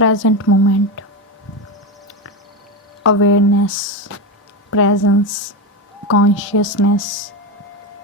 present moment, awareness, presence, consciousness,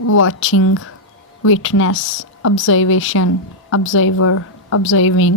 watching, witness, observation, observer, observing।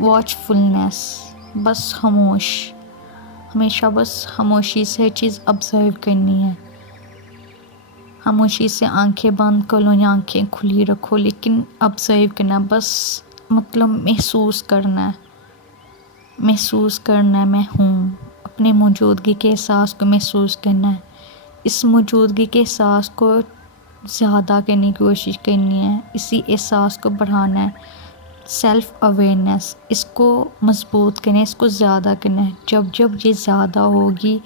واچفulness، بس خاموش، ہمیشہ بس خاموشی سے ہر چیز آبزرو کرنی ہے. خاموشی سے آنکھیں بند کر لو یا آنکھیں کھلی رکھو، لیکن آبزرو کرنا، بس مطلب محسوس کرنا ہے، محسوس کرنا ہے میں ہوں. اپنے موجودگی کے احساس کو محسوس کرنا ہے. اس موجودگی کے احساس کو زیادہ کرنے کی کوشش کرنی ہے، اسی احساس کو بڑھانا ہے. سیلف اویئرنیس، اس کو مضبوط کرنا ہے، اس کو زیادہ کرنا ہے. جب جب یہ زیادہ ہوگی،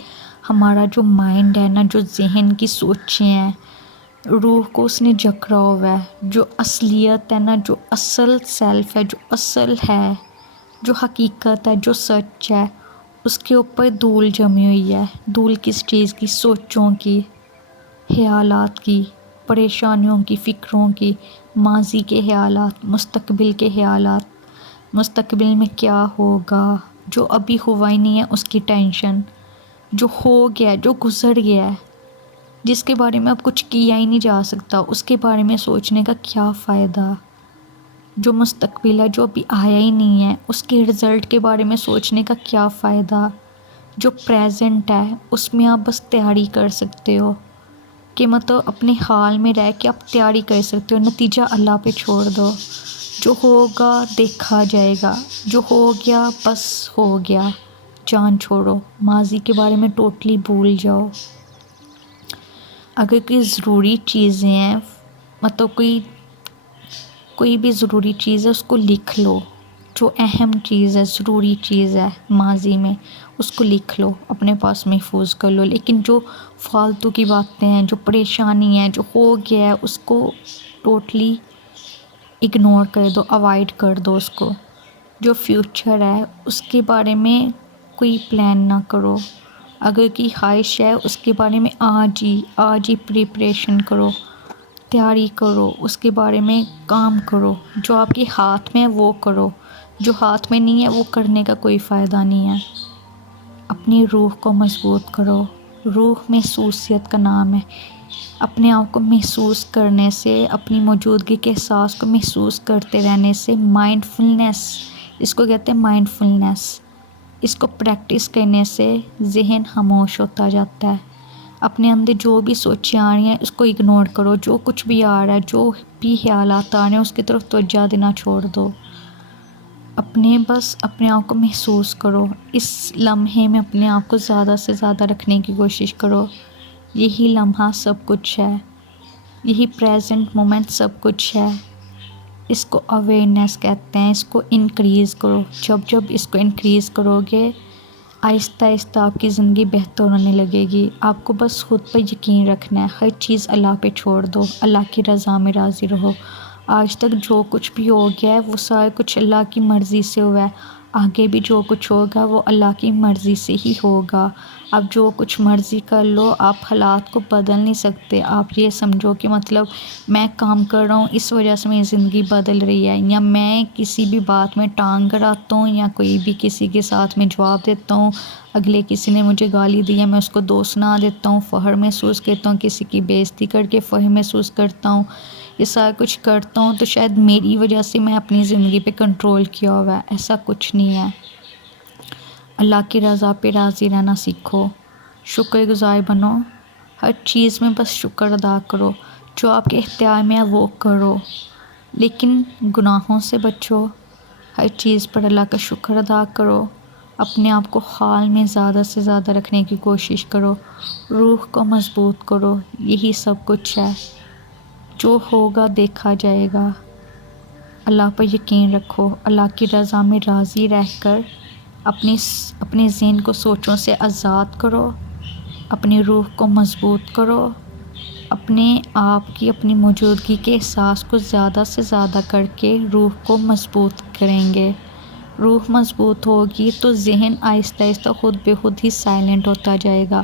ہمارا جو مائنڈ ہے نا، جو ذہن کی سوچیں ہیں، روح کو اس نے جکڑا ہوا ہے. جو اصلیت ہے نا، جو اصل سیلف ہے، جو اصل ہے، جو حقیقت ہے، جو سچ ہے، اس کے اوپر دھول جمی ہوئی ہے. دھول کس چیز کی؟ سوچوں کی، خیالات کی، پریشانیوں کی، فکروں کی، ماضی کے خیالات، مستقبل کے خیالات. مستقبل میں کیا ہوگا، جو ابھی ہوا ہی نہیں ہے اس کی ٹینشن، جو ہو گیا ہے، جو گزر گیا ہے، جس کے بارے میں اب کچھ کیا ہی نہیں جا سکتا، اس کے بارے میں سوچنے کا کیا فائدہ. جو مستقبل ہے، جو ابھی آیا ہی نہیں ہے، اس کے رزلٹ کے بارے میں سوچنے کا کیا فائدہ. جو پریزنٹ ہے، اس میں آپ بس تیاری کر سکتے ہو، کہ مطلب اپنے حال میں رہ کے آپ تیاری کر سکتے ہو. نتیجہ اللہ پہ چھوڑ دو. جو ہوگا دیکھا جائے گا، جو ہو گیا بس ہو گیا. جان چھوڑو، ماضی کے بارے میں ٹوٹلی بھول جاؤ. اگر کوئی ضروری چیزیں ہیں، مطلب کوئی بھی ضروری چیز ہے، اس کو لکھ لو. جو اہم چیز ہے، ضروری چیز ہے ماضی میں، اس کو لکھ لو، اپنے پاس محفوظ کر لو. لیکن جو فالتو کی باتیں ہیں، جو پریشانی ہے، جو ہو گیا ہے، اس کو ٹوٹلی اگنور کر دو، اوائڈ کر دو اس کو. جو فیوچر ہے، اس کے بارے میں کوئی پلان نہ کرو. اگر کی خواہش ہے، اس کے بارے میں آج ہی پریپریشن کرو، تیاری کرو، اس کے بارے میں کام کرو. جو آپ کے ہاتھ میں ہے وہ کرو، جو ہاتھ میں نہیں ہے وہ کرنے کا کوئی فائدہ نہیں ہے. اپنی روح کو مضبوط کرو. روح محسوسیت کا نام ہے. اپنے آپ کو محسوس کرنے سے، اپنی موجودگی کے احساس کو محسوس کرتے رہنے سے، مائنڈفulness، اس کو کہتے ہیں مائنڈفulness، اس کو پریکٹس کرنے سے ذہن خاموش ہوتا جاتا ہے. اپنے اندر جو بھی سوچیں آ رہی ہیں، اس کو اگنور کرو. جو کچھ بھی آ رہا ہے، جو بھی خیالات آ رہے ہیں، اس کی طرف توجہ دینا چھوڑ دو. بس اپنے آپ کو محسوس کرو. اس لمحے میں اپنے آپ کو زیادہ سے زیادہ رکھنے کی کوشش کرو. یہی لمحہ سب کچھ ہے، یہی پریزنٹ مومنٹ سب کچھ ہے. اس کو اویئرنیس کہتے ہیں. اس کو انکریز کرو. جب جب اس کو انکریز کرو گے، آہستہ آہستہ آپ کی زندگی بہتر ہونے لگے گی. آپ کو بس خود پہ یقین رکھنا ہے. ہر چیز اللہ پہ چھوڑ دو. اللہ کی رضا میں راضی رہو. آج تک جو کچھ بھی ہو گیا ہے، وہ سارا کچھ اللہ کی مرضی سے ہوا ہے. آگے بھی جو کچھ ہوگا وہ اللہ کی مرضی سے ہی ہوگا. آپ جو کچھ مرضی کر لو، آپ حالات کو بدل نہیں سکتے. آپ یہ سمجھو کہ مطلب میں کام کر رہا ہوں، اس وجہ سے میری زندگی بدل رہی ہے، یا میں کسی بھی بات میں ٹانگ اڑاتا ہوں، یا کوئی بھی کسی کے ساتھ میں جواب دیتا ہوں، اگلے کسی نے مجھے گالی دی ہے، میں اس کو دوست سنا دیتا ہوں، فخر محسوس کرتا ہوں، کسی کی بے عزتی کر کے فخر محسوس کرتا ہوں. یہ سارا کچھ کرتا ہوں تو شاید میری وجہ سے میں اپنی زندگی پہ کنٹرول کیا ہوا ہے. ایسا کچھ نہیں ہے. اللہ کی رضا پہ راضی رہنا سیکھو. شکر گزار بنو. ہر چیز میں بس شکر ادا کرو. جو آپ کے اختیار میں ہے وہ کرو، لیکن گناہوں سے بچو. ہر چیز پر اللہ کا شکر ادا کرو. اپنے آپ کو حال میں زیادہ سے زیادہ رکھنے کی کوشش کرو. روح کو مضبوط کرو. یہی سب کچھ ہے. جو ہوگا دیکھا جائے گا. اللہ پر یقین رکھو. اللہ کی رضا میں راضی رہ کر اپنے ذہن کو سوچوں سے آزاد کرو. اپنی روح کو مضبوط کرو. اپنے آپ کی، اپنی موجودگی کے احساس کو زیادہ سے زیادہ کر کے روح کو مضبوط کریں گے. روح مضبوط ہوگی تو ذہن آہستہ آہستہ خود بے خود ہی سائلنٹ ہوتا جائے گا.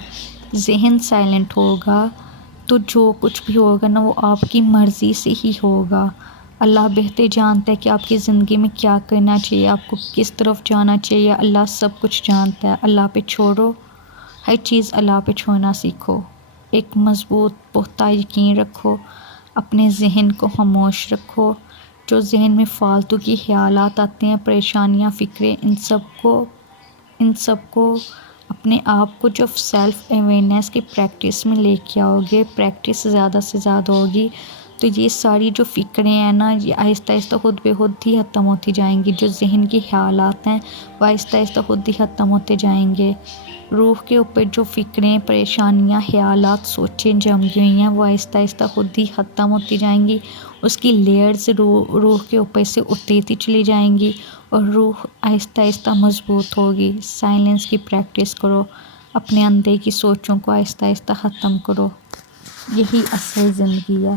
ذہن سائلنٹ ہوگا تو جو کچھ بھی ہوگا نا، وہ آپ کی مرضی سے ہی ہوگا. اللہ بہتر جانتا ہے کہ آپ کی زندگی میں کیا کرنا چاہیے، آپ کو کس طرف جانا چاہیے. اللہ سب کچھ جانتا ہے. اللہ پہ چھوڑو. ہر چیز اللہ پہ چھوڑنا سیکھو. ایک مضبوط پختہ یقین رکھو. اپنے ذہن کو خاموش رکھو. جو ذہن میں فالتو کی خیالات آتے ہیں، پریشانیاں، فکریں، ان سب کو اپنے آپ کو جو سیلف اویئرنیس کی پریکٹس میں لے کے آؤ گے، پریکٹس زیادہ سے زیادہ ہوگی، تو یہ ساری جو فکریں ہیں نا، یہ آہستہ آہستہ خود بے خود ہی ختم ہوتی جائیں گی. جو ذہن کی خیالات ہیں وہ آہستہ آہستہ خود ہی ختم ہوتے جائیں گے. روح کے اوپر جو فکریں، پریشانیاں، خیالات، سوچیں جم گئی ہیں وہ آہستہ آہستہ خود ہی ختم ہوتی جائیں گی. اس کی لیئرز روح کے اوپر سے اترتی چلی جائیں گی اور روح آہستہ آہستہ مضبوط ہوگی. سائلنس کی پریکٹس کرو، اپنے اندر کی سوچوں کو آہستہ آہستہ ختم کرو. یہی اصل زندگی ہے.